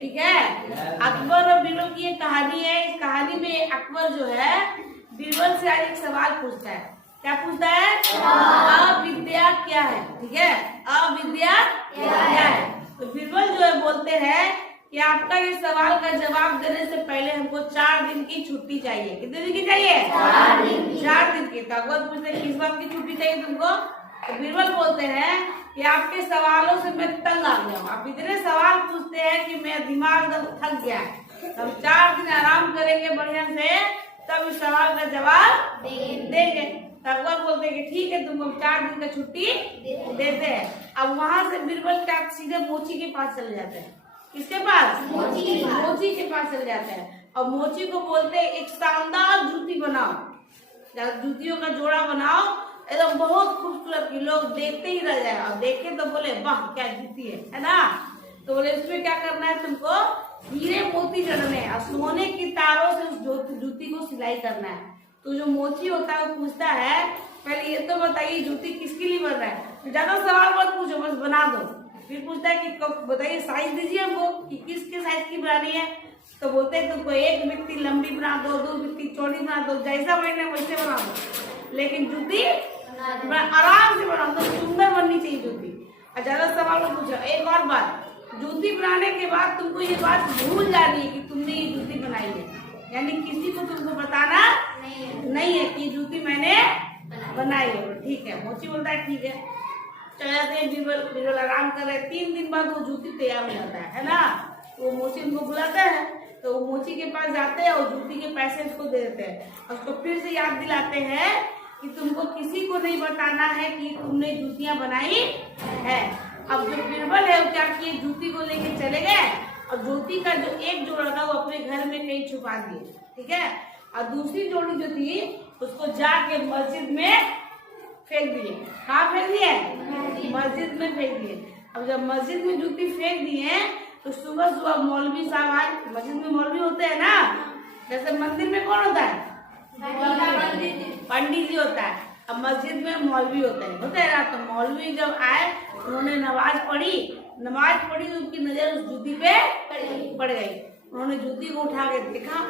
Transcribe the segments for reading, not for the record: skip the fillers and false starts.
ठीक है। अकबर और बीरबल की एक कहानी है। इस कहानी में अकबर जो है बीरबल से आज एक सवाल पूछता है। क्या पूछता है? अविद्या क्या है? ठीक है, अविद्या क्या है? तो बीरबल जो है बोलते हैं कि आपका ये सवाल का जवाब देने से पहले हमको 4 दिन की छुट्टी चाहिए। कितने दिन की चाहिए? 4 दिन की। तो अकबर पूछते हैं किस बात की छुट्टी चाहिए तुमको? तो बीरबल बोलते हैं कि आपके सवालों से मैं तंग आ गया हूँ। आप इतने सवाल पूछते हैं कि मेरा दिमाग एकदम थक गया है। तो हम 4 दिन आराम करेंगे बढ़िया से, तब इस सवाल का जवाब देंगे। तो अकबर बोलते हैं कि ठीक है, तुमको 4 दिन का छुट्टी देते हैं। अब वहां से बीरबल क्या सीधे मोची के पास चले जाते हैं। किसके पास? मोची के पास चले जाते हैं और मोची को बोलते हैं एक शानदार जूती बनाओ, जूतियों का जोड़ा बनाओ, एकदम बहुत खूबसूरत की लोग देखते ही रह जाए और देखे तो बोले वाह क्या जूती है ना। तो बोले इसमें क्या करना है तुमको? हीरे मोती जड़ने हैं और सोने की तारों से उस जूती को सिलाई करना है। तो जो मोची होता है वो पूछता है पहले ये तो बताइए जूती किसके लिए बन रहा है? ज्यादा सवाल मत पूछो, बस बना दो। फिर पूछता है कि बताइए साइज दीजिए हमको कि किसके साइज की बनानी है। तो बोलते हैं तुमको एक बित्ती लंबी बना दो, 2 बित्ती चौड़ी बना दो, जैसा बनना है वैसे बना दो, लेकिन जूती आराम से बनाओ, तो सुंदर बननी चाहिए जूती। और ज्यादा सवाल मत पूछो। एक और बात, जूती बनाने के बाद तुमको ये बात भूल जानी है कि तुमने ये जूती बनाई है, यानी किसी को तुमको बताना नहीं है कि जूती मैंने बनाई है। ठीक है, मोची बोलता है ठीक है। चले जाते हैं बीरबल आराम कर रहे हैं। 3 दिन बाद वो जूती तैयार हो जाता है ना। वो मोची उनको बुलाता है, तो वो मोची के पास जाते हैं और जूती के पैसे उसको दे देते हैं और उसको फिर से याद दिलाते हैं कि तुमको किसी को नहीं बताना है कि तुमने जूतियां बनाई है। अब जो बीरबल है वो क्या किए, जूती को लेके चले गए और जूती का जो एक जोड़ा था वो अपने घर में कहीं छुपा दिए। ठीक है, और दूसरी जोड़ी जो थी उसको जाके मस्जिद में फेंक दिए। कहाँ फेंक दिए? मस्जिद में फेंक दिए। अब जब मस्जिद में जूती फेंक दिए तो सुबह सुबह मौलवी साहब आए। मस्जिद में मौलवी होते हैं ना, जैसे मंदिर में कौन होता है? पंडित जी होता है। अब मस्जिद में मौलवी होते हैं ना। तो मौलवी जब आए उन्होंने नमाज पढ़ी तो उनकी नजर उस जूती पे पड़ गई। उन्होंने जूती को उठा के देखा,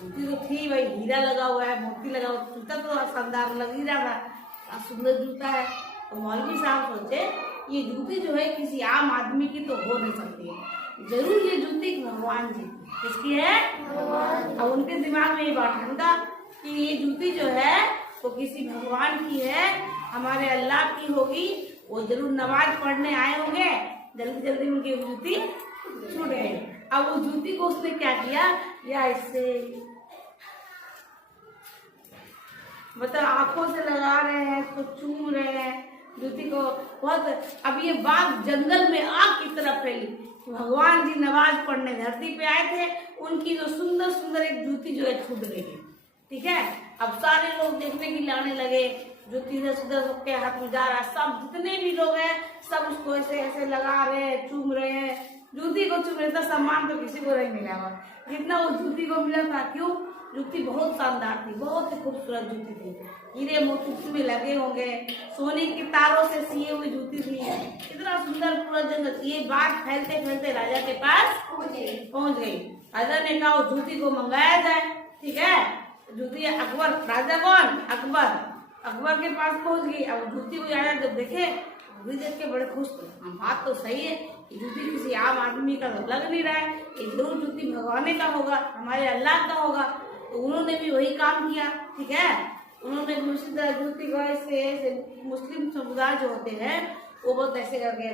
जूती तो थी भाई, हीरा लगा हुआ है, मोती लगा हुआ, जूता तो शानदार लग ही रहा था, सुंदर जूता है। तो मौलवी साहब सोचे ये जूती जो है किसी आम आदमी की तो हो नहीं सकती है, जरूर ये जूती भगवान जी किसकी है। अब उनके दिमाग में ये बात घूमता कि ये जूती जो है वो किसी भगवान की है, हमारे अल्लाह की होगी, वो जरूर नमाज पढ़ने आए होंगे, जल्दी जल्दी उनकी जूती छूट गई। अब वो जूती को उसने क्या किया, या इससे मतलब आंखों से लगा रहे हैं, इसको चूम रहे हैं जूती को बहुत। अब ये बात जंगल में आग की तरह फैली। भगवान जी नमाज पढ़ने धरती पे आए थे, उनकी जो सुंदर सुंदर एक जूती जो है छूट गई है। ठीक है, अब सारे लोग देखने के लिए आने लगे, जूती इधर सबके हाथ में जा रहा है, सब जितने भी लोग हैं सब उसको ऐसे ऐसे लगा रहे हैं, चूम रहे हैं, जूती को चूम रहे। इतना सम्मान तो किसी को नहीं मिला हुआ जितना वो जूती को मिला था। क्यों? जूती बहुत शानदार थी, बहुत ही खूबसूरत जूती थी, हीरे मोती में लगे होंगे, सोने की तारों से सिए हुई जूती थी, इतना सुंदर पूरा जंगल। ये बात फैलते फैलते राजा के पास पहुंच गई। राजा ने कहा उस जूती को मंगाया जाए। ठीक है, जूती अकबर, राजा कौन? अकबर के पास पहुंच गई। अब जूती को राजा जब देखे, जूती देख के बड़े खुश थे। बात तो सही है, ये जूती किसी आम आदमी का लग नहीं रहा है, ये जरूर जूती भगवान का होगा, हमारे अल्लाह का होगा। तो उन्होंने भी वही काम किया। ठीक है, उन्होंने उसी तरह जूती को ऐसे मुस्लिम समुदाय जो होते हैं वो बहुत ऐसे करके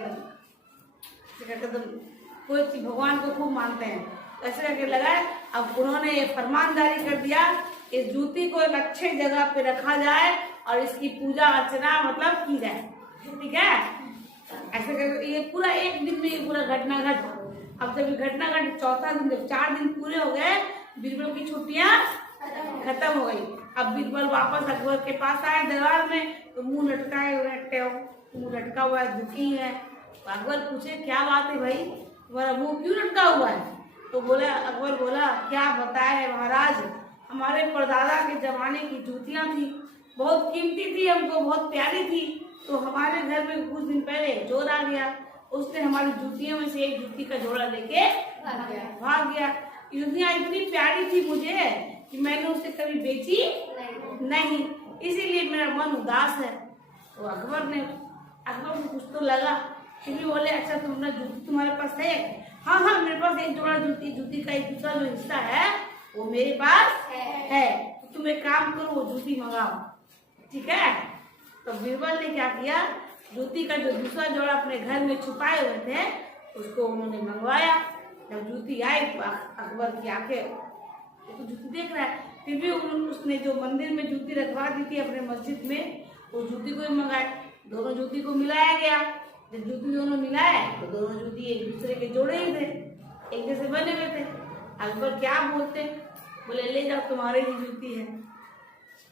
कोई चीज भगवान को खूब मानते हैं, ऐसे करके लगाए। अब उन्होंने ये फरमान जारी कर दिया इस जूती को एक अच्छे जगह पे रखा जाए और इसकी पूजा अर्चना मतलब की जाए। ठीक है, ऐसे करके ये पूरा एक दिन में ये पूरा घटना घट। अब जब ये घटना घट, चौथा दिन, जब 4 दिन पूरे हो गए, बीरबल की छुट्टियां खत्म हो गई। अब बीरबल वापस अकबर के पास आए दरबार में, तो मुंह लटका हुआ है, दुखी है। तो अकबर पूछे क्या बात है भाई, तुम्हारा मुंह क्यों लटका हुआ है? तो बोला, अकबर बोला क्या बताए महाराज, हमारे परदादा के जमाने की जूतियां थी, बहुत कीमती थी, हमको बहुत प्यारी थी। तो हमारे घर में कुछ दिन पहले चोर आ गया, उसने हमारी जूतियों में से एक जूती का जोड़ा लेके भाग गया। जूतियाँ इतनी प्यारी थी मुझे कि मैंने उसे कभी बेची नहीं, इसीलिए मेरा मन उदास है। तो अकबर को कुछ तो लगा, फिर भी बोले अच्छा जूती तुम्हारे पास है? हाँ हाँ मेरे पास एक जोड़ा जूती का एक दूसरा जो हिस्सा है वो मेरे पास है। तो तुम एक काम करो, वो जूती मंगाओ, ठीक है? तो बीरबल ने क्या किया, जूती का जो दूसरा जोड़ा अपने घर में छुपाए हुए थे उसको उन्होंने मंगवाया। जब जूती आई तो अकबर की आंखें, तो जूती देख रहा है, फिर भी उसने जो मंदिर में जूती रखवा दी थी अपने मस्जिद में, उस जूती को ही मंगाए। दोनों जूती को मिलाया गया। जब जूती दोनों मिलाए तो दोनों जूती एक दूसरे के जोड़े ही थे, एक जैसे बने हुए थे। अकबर क्या बोलते, बोले ले जाओ तुम्हारी ही जूती है।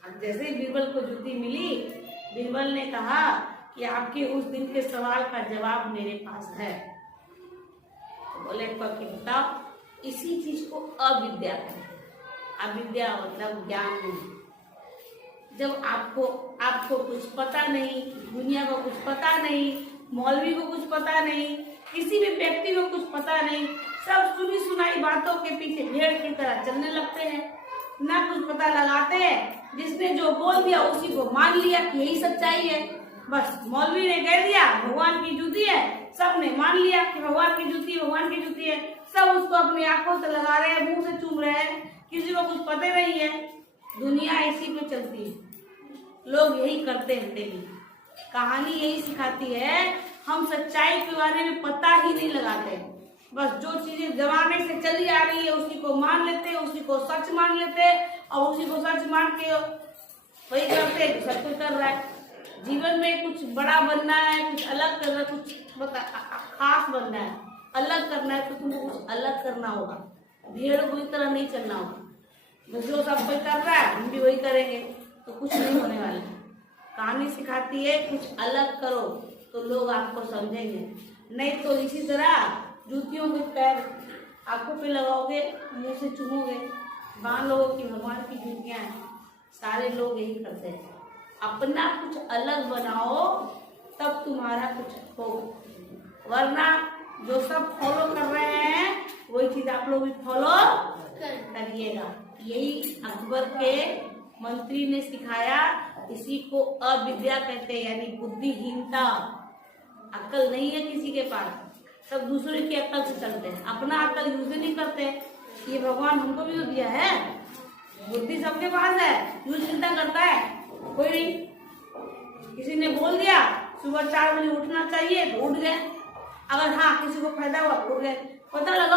अब जैसे ही बीरबल को जूती मिली, बीरबल ने कहा कि आपके उस दिन के सवाल का जवाब मेरे पास है। तो बोले कि बताओ। इसी चीज को अविद्या कहते हैं। अविद्या मतलब ज्ञान नहीं। जब आपको कुछ पता नहीं, दुनिया को कुछ पता नहीं, मौलवी को कुछ पता नहीं, किसी भी व्यक्ति को कुछ पता नहीं, सब सुनी सुनाई बातों के पीछे भेड़ की तरह चलने लगते हैं, ना कुछ पता लगाते हैं। जिसने जो बोल दिया उसी को मान लिया कि यही सच्चाई है। बस मौलवी ने कह दिया भगवान की जूती है, सबने मान लिया कि भगवान की जूती है। सब उसको अपनी आंखों से लगा रहे हैं, मुंह से चूम रहे हैं, किसी को कुछ पता नहीं है। दुनिया इसी पे चलती है, लोग यही करते हैं डेली। कहानी यही सिखाती है, हम सच्चाई के बारे में पता ही नहीं लगाते। बस जो चीजें जमाने से चली आ रही है उसी को मान लेते हैं, उसी को सच मान लेते हैं, और उसी को सच मान के वही करते हैं जो सब कोई कर रहा है। जीवन में कुछ बड़ा बनना है, कुछ अलग करना, कुछ खास बनना है, अलग करना है, तो तुमको कुछ अलग करना होगा। भीड़ की तरह नहीं चलना होगा। जो सब कोई कर रहा है हम भी वही करेंगे तो कुछ नहीं होने वाला। कहानी सिखाती है कुछ अलग करो तो लोग आपको समझेंगे, नहीं तो इसी तरह जूतियों के पैर आंखों पे लगाओगे, मुंह से चूमोगे, मान लो कि भगवान की जूतियां हैं। सारे लोग यही करते हैं। अपना कुछ अलग बनाओ तब तुम्हारा कुछ हो, वरना जो सब फॉलो कर रहे हैं वही चीज आप लोग भी फॉलो करिएगा। यही अकबर के मंत्री ने सिखाया। इसी को अविद्या कहते हैं, यानी बुद्धिहीनता। अक्ल नहीं है किसी के पास, सब दूसरे की अक्ल से चलते हैं, अपना अक्ल यूज नहीं करते। ये भगवान हमको भी दिया है, बुद्धि सबके पास है, यूज कितना करता है कोई नहीं। किसी ने बोल दिया सुबह 4 बजे उठना चाहिए तो उठ गए, अगर हाँ किसी को फायदा हुआ उठ गए। पता लगाओ